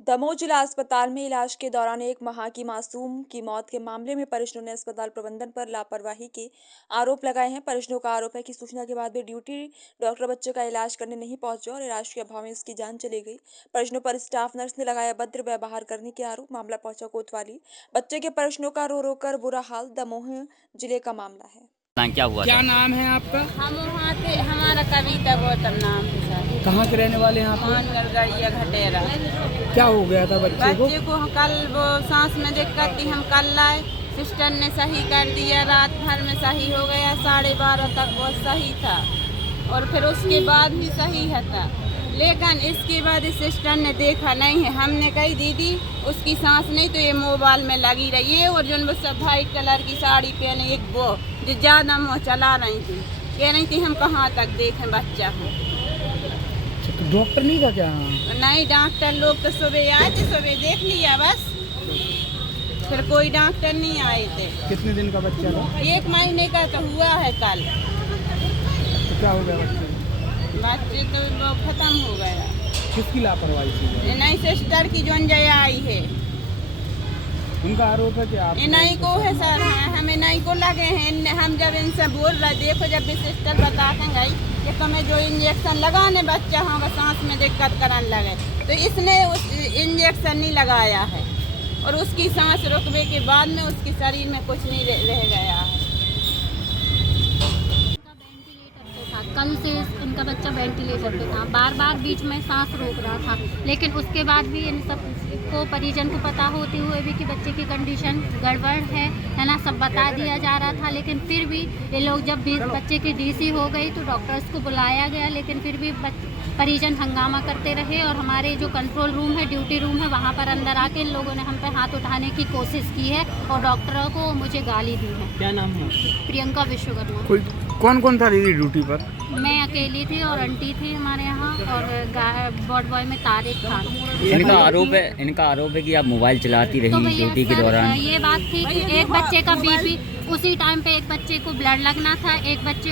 दमोह जिला अस्पताल में इलाज के दौरान एक माह की मासूम की मौत के मामले में परिजनों ने अस्पताल प्रबंधन पर लापरवाही के आरोप लगाए हैं। परिजनों का आरोप है कि सूचना के बाद भी ड्यूटी डॉक्टर बच्चे का इलाज करने नहीं पहुंचे और इलाज के अभाव में उसकी जान चली गई। परिजनों पर स्टाफ नर्स ने लगाया अभद्र व्यवहार करने के आरोप। मामला पहुंचा कोतवाली। बच्चे के परिजनों का रो रो कर बुरा हाल। दमोह जिले का मामला है। क्या हुआ क्या था? नाम है आपका? हम वहाँ थे, हमारा कविता गौतम नाम है सर। कहाँ के रहने वाले हैं आप? गड़िया घटेरा। क्या हो गया था बच्चे को? कल वो सांस में दिक्कत थी, हम कल लाए, सिस्टर ने सही कर दिया, रात भर में सही हो गया, 12:30 तक वो सही था और फिर उसके बाद भी सही था। लेकिन इसके बाद इस सिस्टर ने देखा नहीं है। हमने कही दीदी उसकी सांस नहीं तो ये मोबाइल में लगी रही है और जो वो सब वाइट कलर की साड़ी पहने एक वो जो ज़्यादा मुँह चला रही थी, कह रही थी हम कहाँ तक देखें बच्चा को। तो डॉक्टर नहीं था क्या? नहीं, डॉक्टर लोग तो सुबह आए थे, सुबह देख लिया बस, फिर कोई डॉक्टर नहीं आए थे। कितने दिन का बच्चा था? 1 महीने का तो हुआ है कल। तो क्या हो गया बच्चे? बच्चे तो वो खत्म हो गया। किसकी लापरवाही थी? नहीं, सिस्टर की जो जया आई है, उनका आरोप है कि आप नहीं को है सर। हमें नहीं को लगे हैं। हम जब इनसे बोल रहे, देखो जब भी सिस्टर बताते गई कि तुम्हें जो इंजेक्शन लगाने बच्चा हाँ सांस में दिक्कत करने लगे, तो इसने उस इंजेक्शन नहीं लगाया है और उसकी सांस रुकने के बाद में उसके शरीर में कुछ नहीं रह गया है। कल से इनका बच्चा वेंटिलेटर पे था, बार बार बीच में सांस रोक रहा था, लेकिन उसके बाद भी इन सब को परिजन को पता होते हुए भी कि बच्चे की कंडीशन गड़बड़ है ना, सब बता दिया जा रहा था। लेकिन फिर भी ये लोग जब भी बच्चे की डीसी हो गई तो डॉक्टर्स को बुलाया गया, लेकिन फिर भी परिजन हंगामा करते रहे और हमारे जो कंट्रोल रूम है, ड्यूटी रूम है, वहाँ पर अंदर आके इन लोगों ने हम पे हाथ उठाने की कोशिश की है और डॉक्टरों को मुझे गाली दी है। क्या नाम है? प्रियंका विश्वकर्मा। कौन कौन था दीदी ड्यूटी पर? मैं अकेली थी और आंटी थी हमारे यहाँ और वार्ड बॉय में तारिक खान। इनका आरोप है कि आप मोबाइल चलाती तो रही ड्यूटी के दौरान। ये बात थी कि एक बच्चे का बीपी उसी टाइम पे एक बच्चे को ब्लड लगना था, एक बच्चे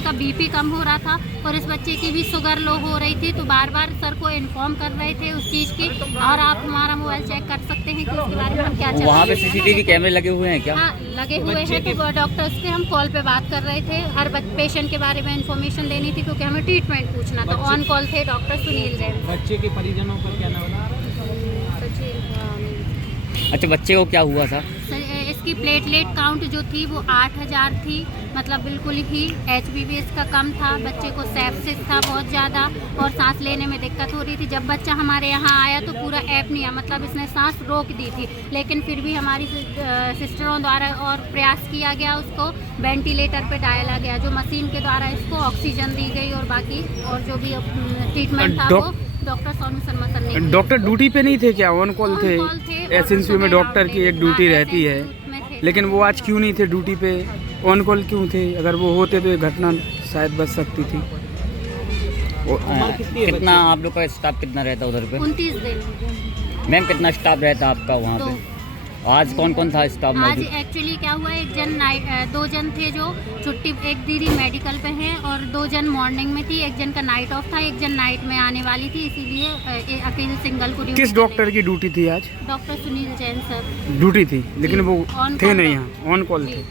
का बीपी कम हो रहा था और इस बच्चे की भी शुगर लो हो रही थी। तो बार बार सर को इन्फॉर्म कर रहे थे उस चीज़ की और आप हमारा मोबाइल चेक कर सकते हैं कि उसके बारे में हम क्या चाहते हैं। वहाँ पे सीसीटीवी कैमरे लगे हुए हैं क्या? हाँ, लगे हुए हैं। तो डॉक्टर्स के हम कॉल पे बात कर रहे थे, हर पेशेंट के बारे में इंफॉर्मेशन देनी थी क्योंकि हमें ट्रीटमेंट पूछना था। ऑन कॉल थे डॉक्टर सुनील जैन। बच्चे के परिजनों पर क्या नाम? अच्छा, बच्चे को क्या हुआ था? इसकी प्लेटलेट काउंट जो थी वो 8000 थी, मतलब बिल्कुल ही HbA इसका कम था। बच्चे को सेप्सिस था बहुत ज़्यादा और सांस लेने में दिक्कत हो रही थी। जब बच्चा हमारे यहाँ आया तो पूरा एपनिया, मतलब इसने सांस रोक दी थी, लेकिन फिर भी हमारी सिस्टरों द्वारा और प्रयास किया गया, उसको वेंटिलेटर पे डाला गया, जो मशीन के द्वारा इसको ऑक्सीजन दी गई और बाकी और जो भी ट्रीटमेंट था वो डॉक्टर सोनू शर्मा सर ने। डॉक्टर ड्यूटी पे नहीं थे क्या? ऑन कॉल थे? एसएनसीयू में डॉक्टर की एक ड्यूटी रहती है, लेकिन वो आज क्यों नहीं थे ड्यूटी पे? ऑन कॉल क्यों थे? अगर वो होते तो ये घटना शायद बच सकती थी। कितना आप लोग का स्टाफ कितना रहता उधर पे? 29 दिन। मैम, कितना स्टाफ रहता आपका वहाँ पे? आज कौन कौन था स्टाफ आज मौजूद? एक्चुअली क्या हुआ, 2 जन थे जो छुट्टी, एक दीदी मेडिकल पे हैं और 2 जन मॉर्निंग में थी, एक जन का नाइट ऑफ था, एक जन नाइट में आने वाली थी, इसीलिए अकेले सिंगल को ड्यूटी। किस डॉक्टर की ड्यूटी थी आज? Doctor Sunil Jain sir duty थी, लेकिन वो On थे call नहीं था। यहाँ, ऑन कॉल थे।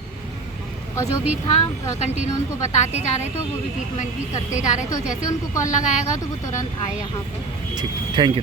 और जो भी था कंटिन्यू उनको बताते जा रहे थे, वो भी ट्रीटमेंट भी करते जा रहे थे। जैसे उनको कॉल लगाएगा तो वो तुरंत आए यहाँ पर। ठीक, थैंक यू।